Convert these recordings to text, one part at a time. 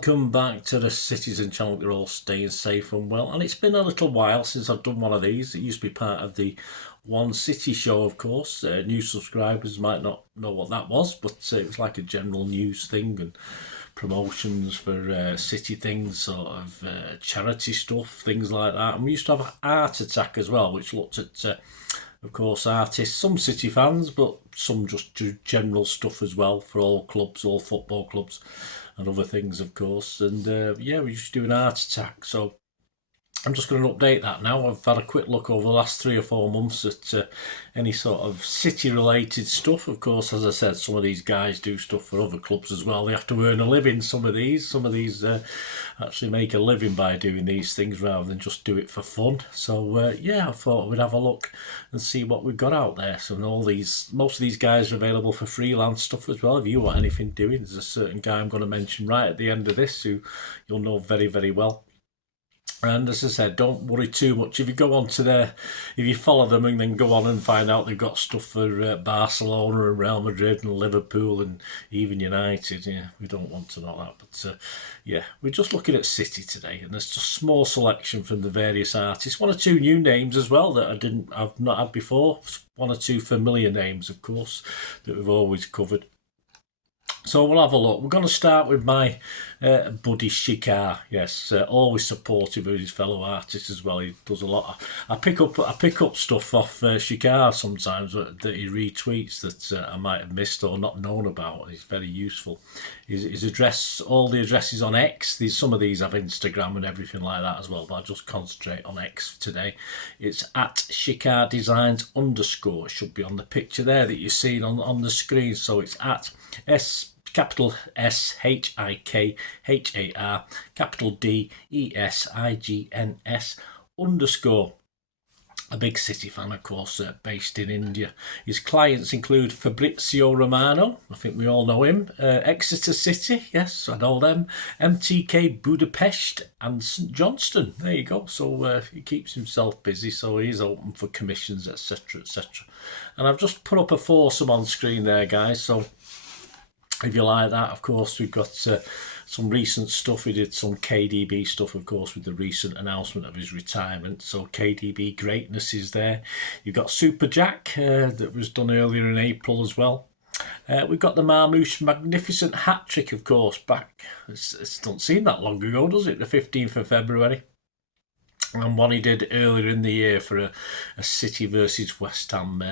welcome back to the Citizen channel. You're all staying safe and well, and it's been a little while since I've done one of these. It used to be part of the One City show, of course. New subscribers might not know what that was, but it was like a general news thing and promotions for city things, sort of charity stuff, things like that. And we used to have Art Attack as well, which looked at of course artists, some City fans, but some just general stuff as well for all clubs, all football clubs and other things, of course. And yeah, we used to do an Art Attack, so I'm just going to update that now. I've had a quick look over the last 3 or 4 months at any sort of city-related stuff. Of course, as I said, some of these guys do stuff for other clubs as well. They have to earn a living, some of these actually make a living by doing these things rather than just do it for fun. So yeah, I thought we'd have a look and see what we've got out there. So most of these guys are available for freelance stuff as well. If you want anything doing, there's a certain guy I'm going to mention right at the end of this who you'll know very, very well. And as I said, don't worry too much. If you go on to if you follow them and then go on and find out they've got stuff for Barcelona and Real Madrid and Liverpool and even United, yeah, we don't want to know that. But yeah, we're just looking at City today, and there's just a small selection from the various artists. 1 or 2 new names as well that I've not had before. 1 or 2 familiar names, of course, that we've always covered. So we'll have a look. We're going to start with my buddy Shikar. Yes, always supportive of his fellow artists as well. He does a lot. I pick up stuff off Shikar sometimes that he retweets that I might have missed or not known about. It's very useful. His address, all the addresses on X. Some of these have Instagram and everything like that as well, but I'll just concentrate on X today. It's at Shikar Designs _. It should be on the picture there that you're seeing on the screen. So it's at capital SHIKHAR, capital DESIGNS _. A big City fan, of course, based in India. His clients include Fabrizio Romano, I think we all know him, Exeter City, yes, I know them, MTK Budapest and St Johnstone. There you go. So he keeps himself busy, so he's open for commissions, etc, etc. And I've just put up a foursome on screen there, guys, so if you like that, of course, we've got some recent stuff. We did some KDB stuff, of course, with the recent announcement of his retirement. So KDB greatness is there. You've got Super Jack that was done earlier in April as well. We've got the Marmouche magnificent hat trick, of course, back. It doesn't seem that long ago, does it? The 15th of February. And one he did earlier in the year for a City versus West Ham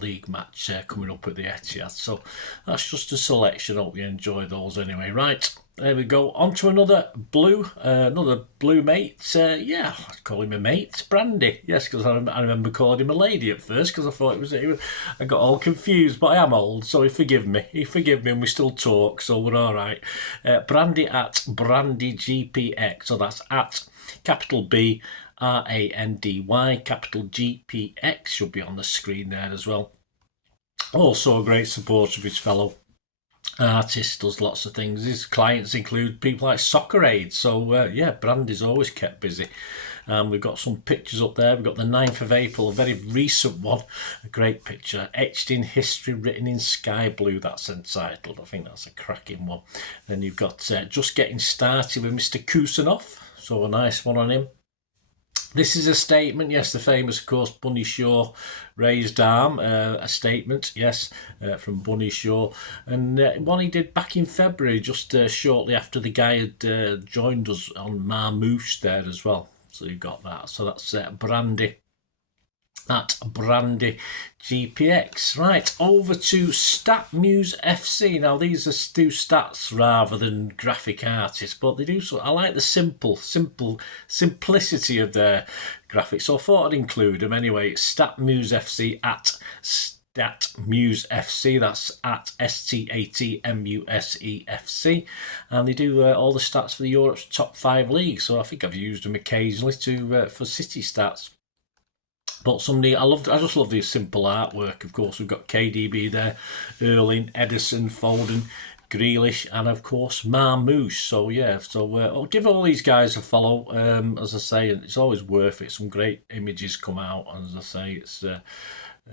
league match coming up at the Etihad. So that's just a selection. Hope you enjoy those anyway. Right, there we go. On to another blue mate. Yeah, I'd call him a mate. Brandy. Yes, because I remember calling him a lady at first because I thought I got all confused. But I am old, so he forgive me. And we still talk, so we're all right. Brandy at Brandy GPX. So that's at capital B RANDY, capital GPX, should be on the screen there as well. Also a great supporter of his fellow artists, does lots of things. His clients include people like Soccer Aid, so yeah, Brandy's always kept busy. We've got some pictures up there. We've got the 9th of April, a very recent one, a great picture, etched in history, written in sky blue, that's entitled. I think that's a cracking one. Then you've got Just Getting Started with Mr. Kusanov, so a nice one on him. This is a statement, yes, the famous, of course, Bunny Shaw raised arm, a statement, yes, from Bunny Shaw. And one he did back in February, just shortly after the guy had joined us on Marmouche there as well. So you've got that. So that's Brandy at Brandy GPX. Right, over to StatMuse FC. Now these are do stats rather than graphic artists, but they do so. I like the simplicity of their graphics, so I thought I'd include them anyway. StatMuse FC at StatMuse FC, that's at StatMuseFC, and they do all the stats for the Europe's top 5 leagues. So I think I've used them occasionally for City stats. But I just love the simple artwork. Of course, we've got KDB there, Erling, Edison, Foden, Grealish, and of course Marmouche. So yeah, I'll give all these guys a follow. As I say, it's always worth it. Some great images come out, and as I say, it's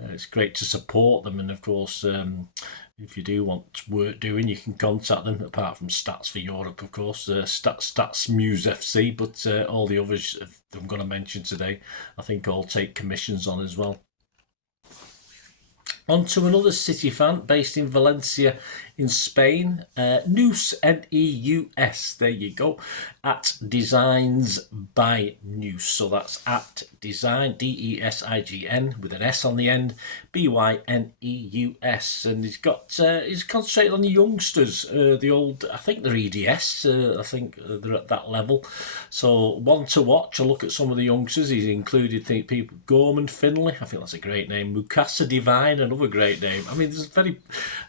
it's great to support them. And of course, if you do want work doing, you can contact them, apart from Stats for Europe, of course, Stats Muse FC, but all the others I'm going to mention today, I think all take commissions on as well. On to another City fan based in Valencia in Spain, Neus, Neus, there you go, at Designs by Neus. So that's at Design, Design, with an S on the end, Byneus. And he's concentrated on the youngsters, the old, I think they're EDS, I think they're at that level. So one to watch, a look at some of the youngsters. He's included people, Gorman Finley, I think that's a great name, Mukasa Divine, another great name. I mean, there's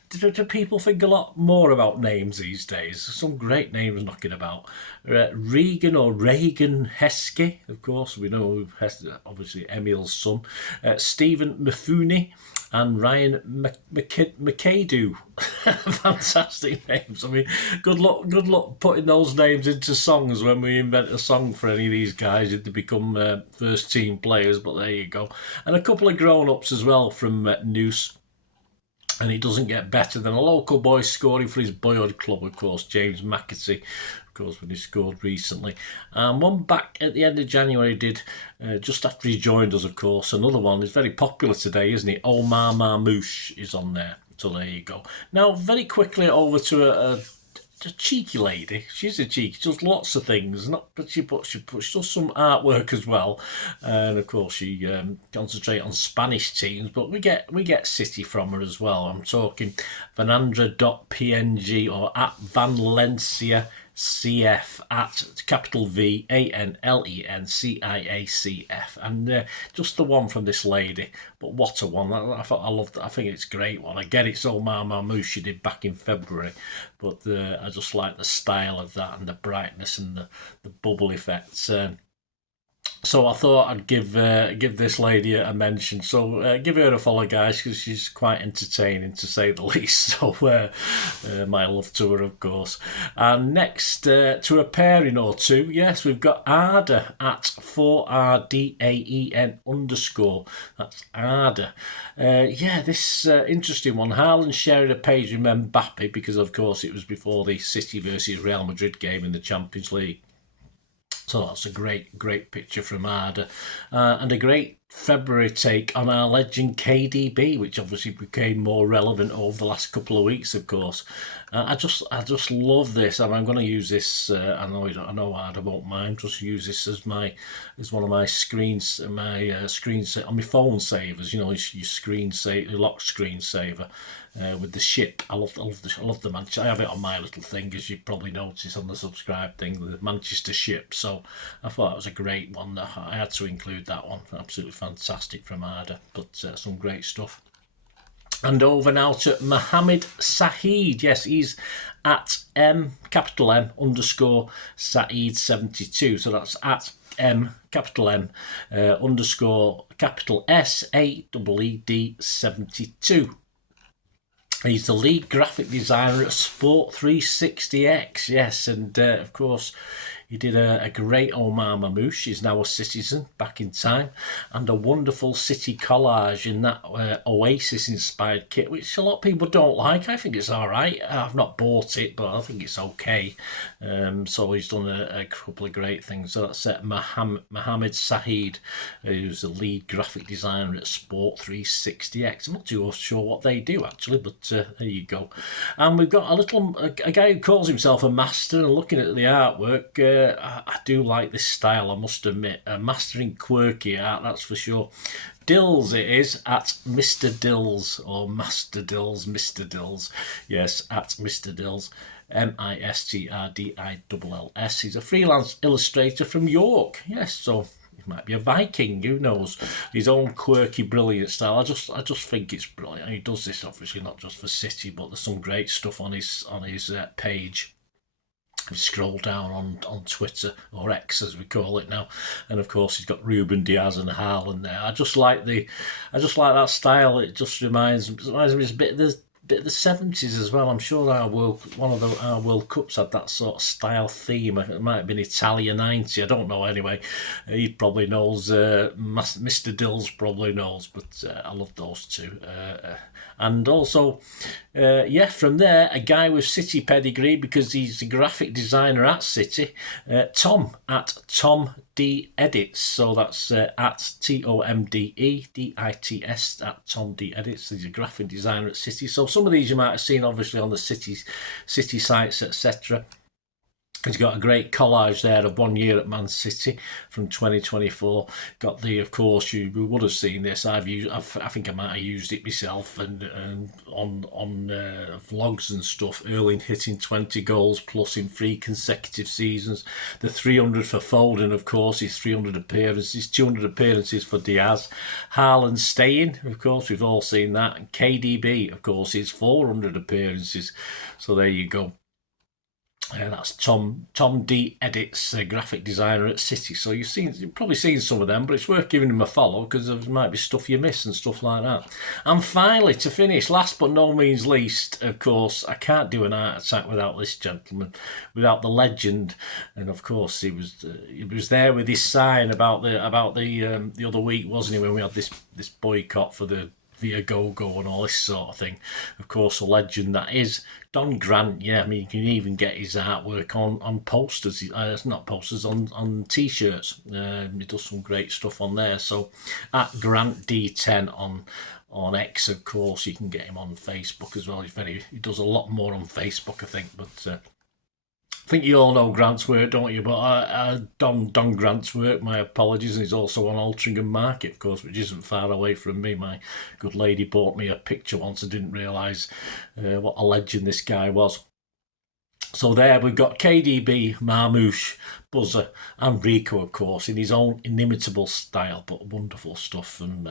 do people think a lot more about names these days? Some great names knocking about. Regan or Reagan Heskey, of course, we know obviously Emil's son. Stephen Mifune and Ryan McAdoo. Fantastic names. I mean, good luck putting those names into songs when we invent a song for any of these guys to become first team players, but there you go. And a couple of grown-ups as well from Neus. And it doesn't get better than a local boy scoring for his boyhood club, of course, James McTa, of course, when he scored recently. And one back at the end of January did, just after he joined us, of course. Another one is very popular today, isn't he? Omar Marmouche is on there. So there you go. Now, very quickly over to a cheeky lady. She's a cheeky. She does lots of things. But she does some artwork as well. And of course, she concentrates on Spanish teams. But we get City from her as well. I'm talking Vanandra.png or at Vanlencia CF at capital VANLENCIACF, and just the one from this lady. But what a one! I think it's a great one. I get it's Omar Marmouche she did back in February, but I just like the style of that and the brightness and the bubble effects. So I thought I'd give this lady a mention. So give her a follow, guys, because she's quite entertaining, to say the least. So my love to her, of course. And next, to a pairing or two, yes, we've got Arda at 4RDAEN_. That's Arda. This interesting one. Haaland sharing a page with Mbappe because, of course, it was before the City versus Real Madrid game in the Champions League. So that's a great picture from Arda. And a great February take on our legend KDB, which obviously became more relevant over the last couple of weeks, of course. I just love this, and I'm going to use this. I know Arda won't mind. Just use this as one of my screens, on my phone savers. You know, your lock screen saver. With the ship. I love the Manchester. I have it on my little thing, as you probably noticed on the subscribe thing, the Manchester ship. So I thought that was a great one. I had to include that one. Absolutely fantastic from Arda, but some great stuff. And over now to Mohammed Saeed. Yes, he's at capital M _ Saeed 72. So that's at capital M _ capital SAEED 72. He's the lead graphic designer at Sport 360X, yes, and of course he did a great Omar Marmouche. He's now a citizen back in time, and a wonderful City collage in that Oasis-inspired kit, which a lot of people don't like. I think it's all right. I've not bought it, but I think it's okay. So he's done a couple of great things. So that's Mohammed Saeed, who's the lead graphic designer at Sport 360X. I'm not too sure what they do, actually, but there you go. And we've got a guy who calls himself a master, and looking at the artwork, I do like this style, I must admit. Mastering quirky art, that's for sure. Dills it is, at Mr. Dills, or Master Dills, Mr. Dills. Yes, at Mr. Dills. MISTRDILLS. He's a freelance illustrator from York. Yes, so he might be a Viking, who knows? His own quirky, brilliant style. I just think it's brilliant. And he does this obviously not just for City, but there's some great stuff on his page. You scroll down on Twitter, or X as we call it now, and of course he's got Ruben Diaz and Haaland there. I just like that style. It just reminds me a bit. bit of the 70s as well. I'm sure our World Cups had that sort of style theme. It might have been Italia 90. I don't know. Anyway, he probably knows. Mr. Dills probably knows. But I love those two. And also, from there, a guy with City pedigree, because he's a graphic designer at City, Tom at Tom D Edits. So that's at TOMDEDITS at Tom D Edits. He's a graphic designer at City. So some of these you might have seen obviously on the City sites, etc. He's got a great collage there of 1 year at Man City from 2024. Got the, of course, you would have seen this. I think I might have used it myself and on vlogs and stuff. Erling hitting 20 goals plus in 3 consecutive seasons. The 300 for Foden, of course, his 300 appearances, 200 appearances for Diaz. Haaland staying, of course, we've all seen that. And KDB, of course, his 400 appearances. So there you go. That's Tom D Edits, graphic designer at City. So you've probably seen some of them, but it's worth giving him a follow because there might be stuff you miss and stuff like that. And finally, to finish, last but no means least, of course, I can't do an art attack without this gentleman, without the legend. And of course, he was there with his sign about the other week, wasn't he, when we had this boycott for the Via Go-Go and all this sort of thing. Of course, a legend that is Don Grant. Yeah, I mean, you can even get his artwork on posters. Not posters, on T-shirts. He does some great stuff on there. So at Grant D10 on X, of course, you can get him on Facebook as well. He does a lot more on Facebook, I think, but. I think you all know Grant's work, don't you? But Don Grant's work, my apologies, and he's also on Altrincham Market, of course, which isn't far away from me. My good lady bought me a picture once and didn't realise what a legend this guy was. So there we've got KDB, Marmouche, Buzzer, and Rico, of course, in his own inimitable style, but wonderful stuff from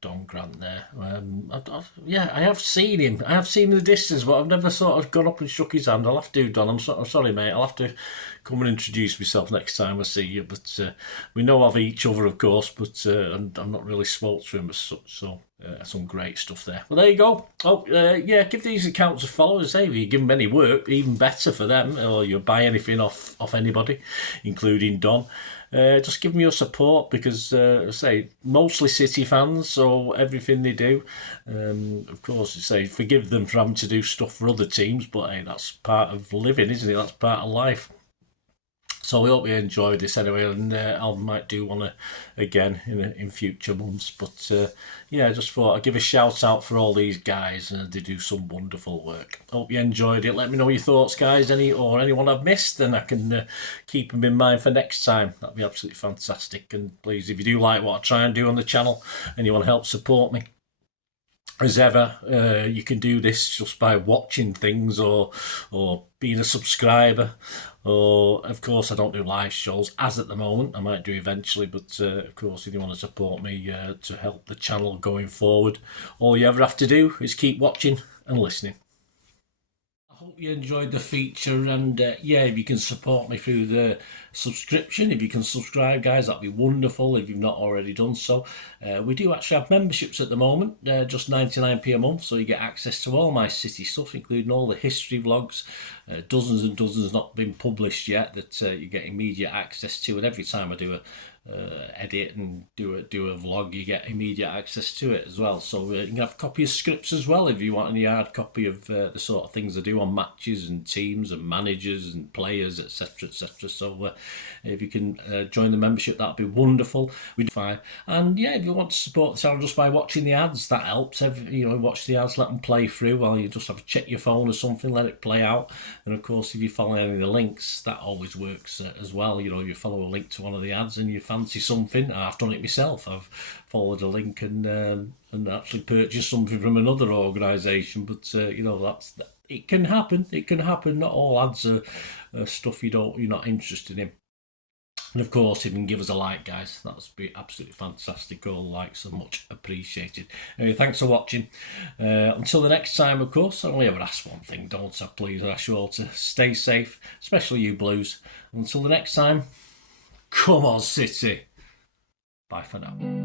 Don Grant there. I have seen him. I have seen him in the distance, but I've never sort of gone up and shook his hand. I'll have to, Don. I'm sorry, mate. I'll have to come and introduce myself next time I see you. But we know of each other, of course, but I'm not really spoke to him as such. So some great stuff there. Well, there you go. Give these accounts a follow. As I say, if you give them any work, even better for them, or you buy anything off anybody, including Don. Just give them your support because, mostly City fans, so everything they do. Of course, forgive them for having to do stuff for other teams, but hey, that's part of living, isn't it? That's part of life. So we hope you enjoyed this anyway, and I might do one again in future months. But I just thought I'd give a shout out for all these guys. They do some wonderful work. Hope you enjoyed it. Let me know your thoughts, guys. Anyone I've missed, then I can keep them in mind for next time. That'd be absolutely fantastic. And please, if you do like what I try and do on the channel, and you want to help support me, as ever, you can do this just by watching things or being a subscriber. Or, of course, I don't do live shows as at the moment. I might do eventually, but of course, if you want to support me to help the channel going forward, all you ever have to do is keep watching and listening. I hope you enjoyed the feature, and if you can support me through the subscription, if you can subscribe, guys, that'd be wonderful if you've not already done so. We do actually have memberships at the moment, just 99p a month, so you get access to all my City stuff, including all the history vlogs, dozens and dozens not been published yet that you get immediate access to, and every time I do a edit and do a vlog, you get immediate access to it as well. So you can have a copy of scripts as well if you want any hard copy of the sort of things I do on matches and teams and managers and players, etc, etc. So if you can join the membership, that'd be wonderful. We do fine. And if you want to support the channel just by watching the ads, that helps. Watch the ads, let them play through while you just have to check your phone or something, let it play out. And of course, if you follow any of the links, that always works as well. You follow a link to one of the ads and you fancy something. I've done it myself. I've followed a link and actually purchased something from another organisation. But it can happen. It can happen. Not all ads are stuff you're not interested in. And of course, if you can give us a like, guys, that would be absolutely fantastic. All likes are much appreciated. Anyway, thanks for watching. Until the next time, of course, I only ever ask one thing, don't I? Please, I ask you all to stay safe, especially you Blues. Until the next time, come on, City. Bye for now.